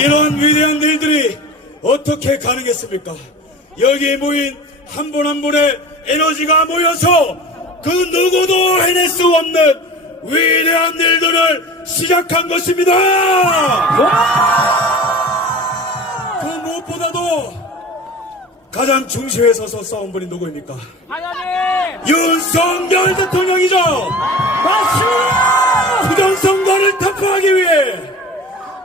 이런 위대한 일들이 어떻게 가능했습니까? 여기에 모인 한 분 한 분의 에너지가 모여서 그 누구도 해낼 수 없는 위대한 일들을 시작한 것입니다. 그 무엇보다도 가장 중심에 서서 싸운 분이 누구입니까? 윤석열 대통령이죠. 맞습니다. 부정선거를 타파하기 위해,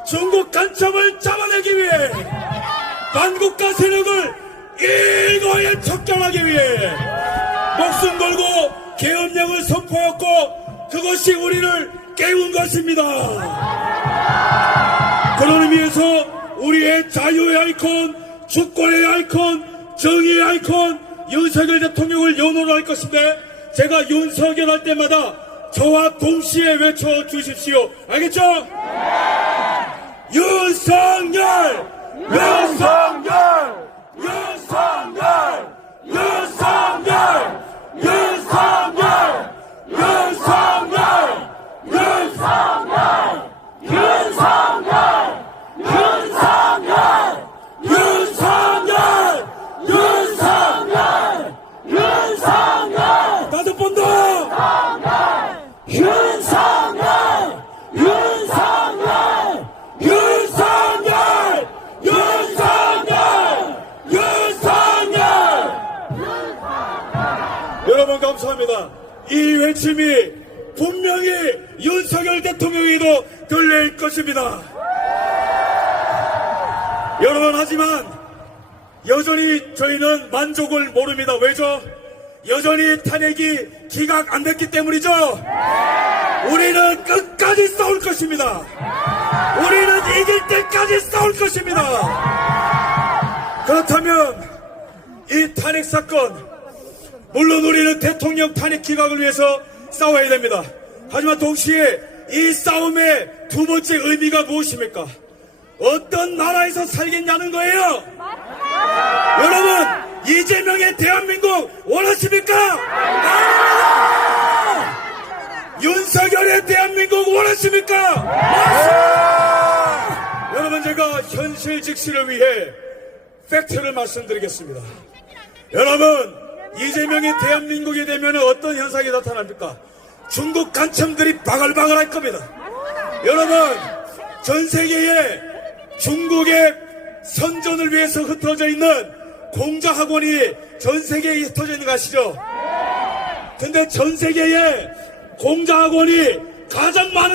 중국 간첩을 잡아내기 위해, 반국가 세력을 일거에 척결하기 위해 목숨 걸고 계엄령을 선포했고, 그것이 우리를 깨운 것입니다. 그런 의미에서 우리의 자유의 아이콘, 주권의 아이콘, 정의의 아이콘 윤석열 대통령을 연호를 할 것인데, 제가 윤석열 할 때마다 저와 동시에 외쳐주십시오. 알겠죠? 윤석열! 윤석열! 윤석열! 윤석열! 윤석열! 윤석열! 윤석열! 윤석열! 윤석열! 윤석열! 윤석열! 윤석열! 다섯 번 더! 윤석열! 윤석열! 윤석열! 윤석열! 윤석열! 여러분 감사합니다. 이 외침이 분명히 윤석열 대통령에도 들릴 것입니다. 여러분, 하지만 여전히 저희는 만족을 모릅니다. 왜죠? 여전히 탄핵이 기각 안 됐기 때문이죠. 우리는 끝까지 싸울 것입니다. 우리는 이길 때까지 싸울 것입니다. 그렇다면 이 탄핵 사건, 물론 우리는 대통령 탄핵 기각을 위해서 싸워야 됩니다. 하지만 동시에 이 싸움의 두 번째 의미가 무엇입니까? 어떤 나라에서 살겠냐는 거예요. 여러분, 이재명의 대한민국 원하십니까? 아닙니다. 윤석열의 대한민국 원하십니까? 맞습니다. 여러분, 제가 현실 직시를 위해 팩트를 말씀드리겠습니다. 여러분, 이재명이 대한민국이 되면 어떤 현상이 나타납니까? 중국 간첩들이 바글바글 할 겁니다. 여러분, 전 세계에 중국의 선전을 위해서 흩어져 있는 공자학원이 전 세계에 흩어져 있는 거 아시죠? 근데 전 세계에 공자학원이 가장 많은